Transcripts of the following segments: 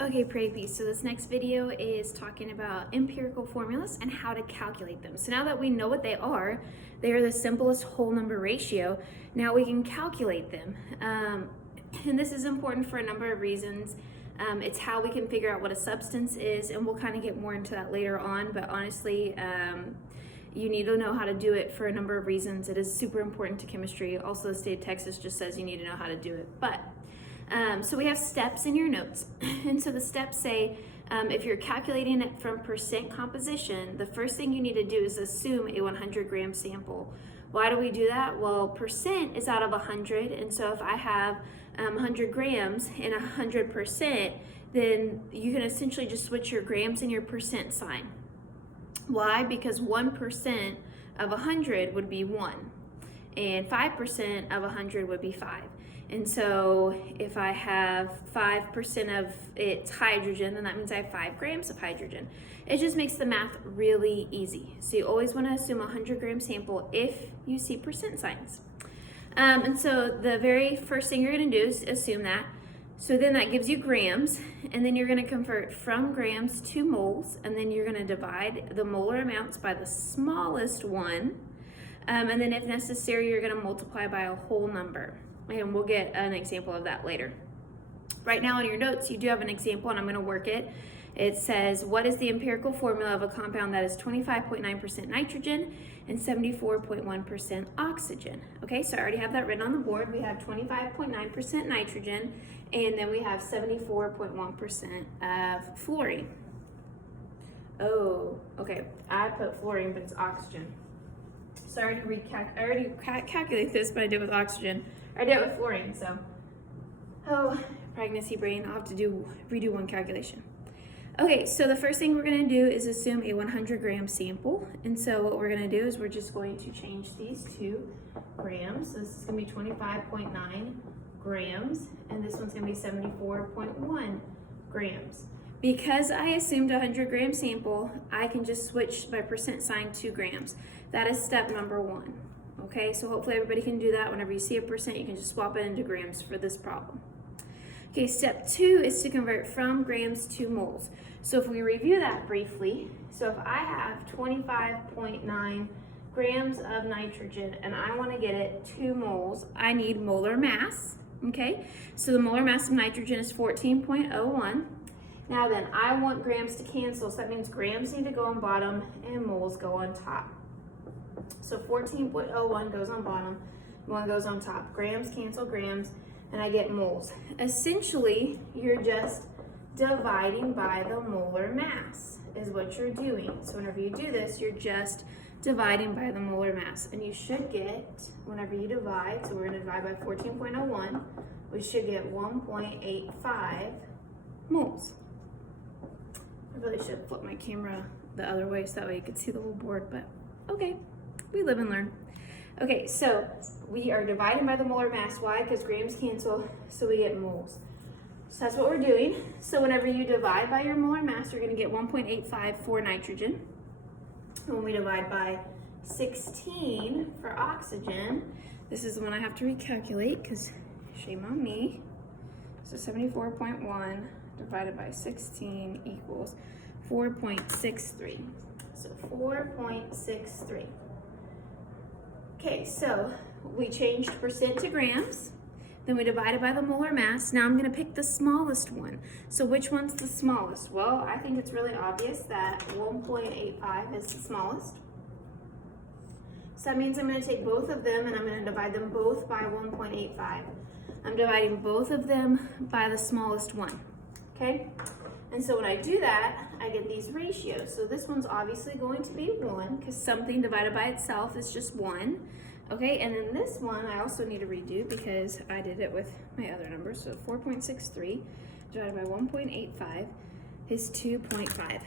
Okay, pretty please. So this next video is talking about empirical formulas and how to calculate them. So now that we know what they are the simplest whole number ratio. Now we can calculate them. And this is important for a number of reasons. It's how we can figure out what a substance is, and we'll kind of get more into that later on. But honestly, you need to know how to do it for a number of reasons. It is super important to chemistry. Also, the state of Texas just says you need to know how to do it. But so we have steps in your notes. And so the steps say, if you're calculating it from percent composition, the first thing you need to do is assume a 100 gram sample. Why do we do that? Well, percent is out of 100. And so if I have 100 grams and 100%, then you can essentially just switch your grams and your percent sign. Why? Because 1% of 100 would be 1. And 5% of 100 would be 5. And so if I have 5% of its hydrogen, then that means I have 5 grams of hydrogen. It just makes the math really easy. So you always want to assume a 100 gram sample if you see percent signs. And so the very first thing you're going to do is assume that. So then that gives you grams, and then you're going to convert from grams to moles, and then you're going to divide the molar amounts by the smallest one. And then if necessary, you're going to multiply by a whole number. And we'll get an example of that later. Right now in your notes, you do have an example, and I'm going to work it. It says, what is the empirical formula of a compound that is 25.9% nitrogen and 74.1% oxygen? Okay, so I already have that written on the board. We have 25.9% nitrogen, and then we have 74.1% of fluorine. Oh, okay, I put fluorine, but it's oxygen. So I already calculated this, but I did with oxygen. I did it with fluorine, so. Oh, pregnancy brain, I'll have to redo one calculation. Okay, so the first thing we're gonna do is assume a 100 gram sample. And so what we're gonna do is we're just going to change these to grams. So this is gonna be 25.9 grams, and this one's gonna be 74.1 grams. Because I assumed a 100 gram sample, I can just switch my percent sign to grams. That is step number 1. Okay, so hopefully everybody can do that. Whenever you see a percent, you can just swap it into grams for this problem. Okay, step 2 is to convert from grams to moles. So if we review that briefly, so if I have 25.9 grams of nitrogen and I want to get it 2 moles, I need molar mass. Okay, so the molar mass of nitrogen is 14.01. Now then, I want grams to cancel, so that means grams need to go on bottom and moles go on top. So 14.01 goes on bottom, 1 goes on top. Grams cancel grams, and I get moles. Essentially, you're just dividing by the molar mass is what you're doing. So whenever you do this, you're just dividing by the molar mass. And you should get, whenever you divide, so we're going to divide by 14.01, we should get 1.85 moles. I really should flip my camera the other way so that way you could see the whole board, but okay, we live and learn. Okay, so we are dividing by the molar mass. Why? Because grams cancel, so we get moles. So that's what we're doing. So whenever you divide by your molar mass, you're going to get 1.85 for nitrogen. When we divide by 16 for oxygen, this is the one I have to recalculate because shame on me. So 74.1 divided by 16 equals 4.63. So 4.63. Okay, so we changed percent to grams, then we divided by the molar mass. Now I'm going to pick the smallest one. So which one's the smallest? Well, I think it's really obvious that 1.85 is the smallest. So that means I'm going to take both of them and I'm going to divide them both by 1.85. I'm dividing both of them by the smallest one, okay? And so when I do that, I get these ratios. So this one's obviously going to be 1 because something divided by itself is just 1. Okay, and then this one I also need to redo because I did it with my other numbers. So 4.63 divided by 1.85 is 2.5.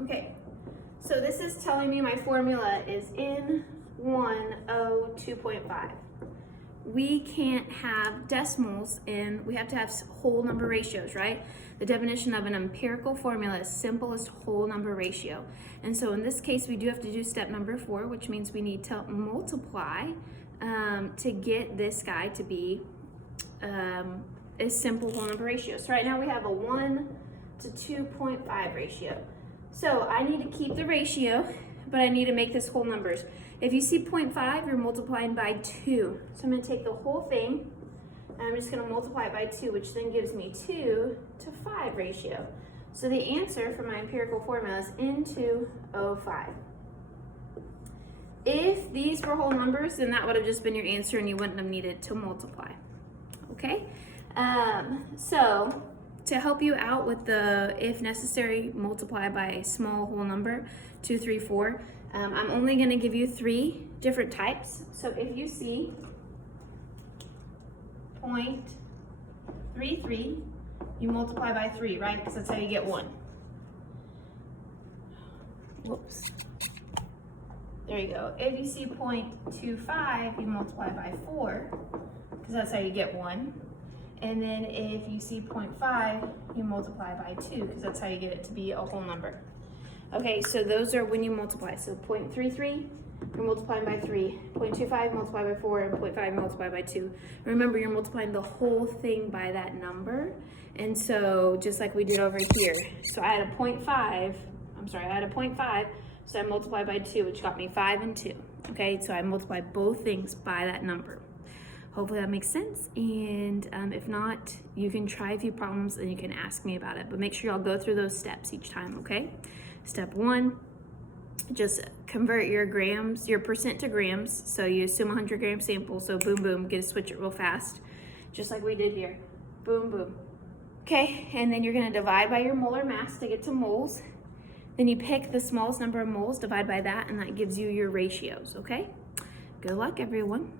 Okay, so this is telling me my formula is N1O2.5. We can't have decimals and we have to have whole number ratios, right? The definition of an empirical formula is simplest whole number ratio. And so in this case, we do have to do step number 4, which means we need to multiply to get this guy to be is simple whole number ratio. So right now we have a 1 to 2.5 ratio. So I need to keep the ratio, but I need to make this whole numbers. If you see 0.5, you're multiplying by 2. So I'm going to take the whole thing, and I'm just going to multiply it by 2, which then gives me 2 to 5 ratio. So the answer for my empirical formula is N2O5. If these were whole numbers, then that would have just been your answer and you wouldn't have needed to multiply. Okay? So to help you out with the, if necessary, multiply by a small whole number, 2, 3, 4, I'm only going to give you 3 different types. So if you see 0.33, you multiply by 3, right? Because that's how you get 1. Whoops. There you go. If you see 0.25, you multiply by 4, because that's how you get 1. And then if you see 0.5, you multiply by 2, because that's how you get it to be a whole number. Okay, so those are when you multiply. So 0.33, you're multiplying by 3. 0.25, multiply by 4, and 0.5, multiply by 2. Remember, you're multiplying the whole thing by that number. And so, just like we did over here. So I had a 0.5, so I multiplied by 2, which got me 5 and 2. Okay, so I multiplied both things by that number. Hopefully that makes sense, and if not, you can try a few problems and you can ask me about it, but make sure y'all go through those steps each time, okay? Step 1, just convert your grams, your percent to grams. So you assume 100 gram sample, so boom, boom, get to switch it real fast, just like we did here. Boom, boom. Okay, and then you're gonna divide by your molar mass to get to moles. Then you pick the smallest number of moles, divide by that, and that gives you your ratios, okay? Good luck, everyone.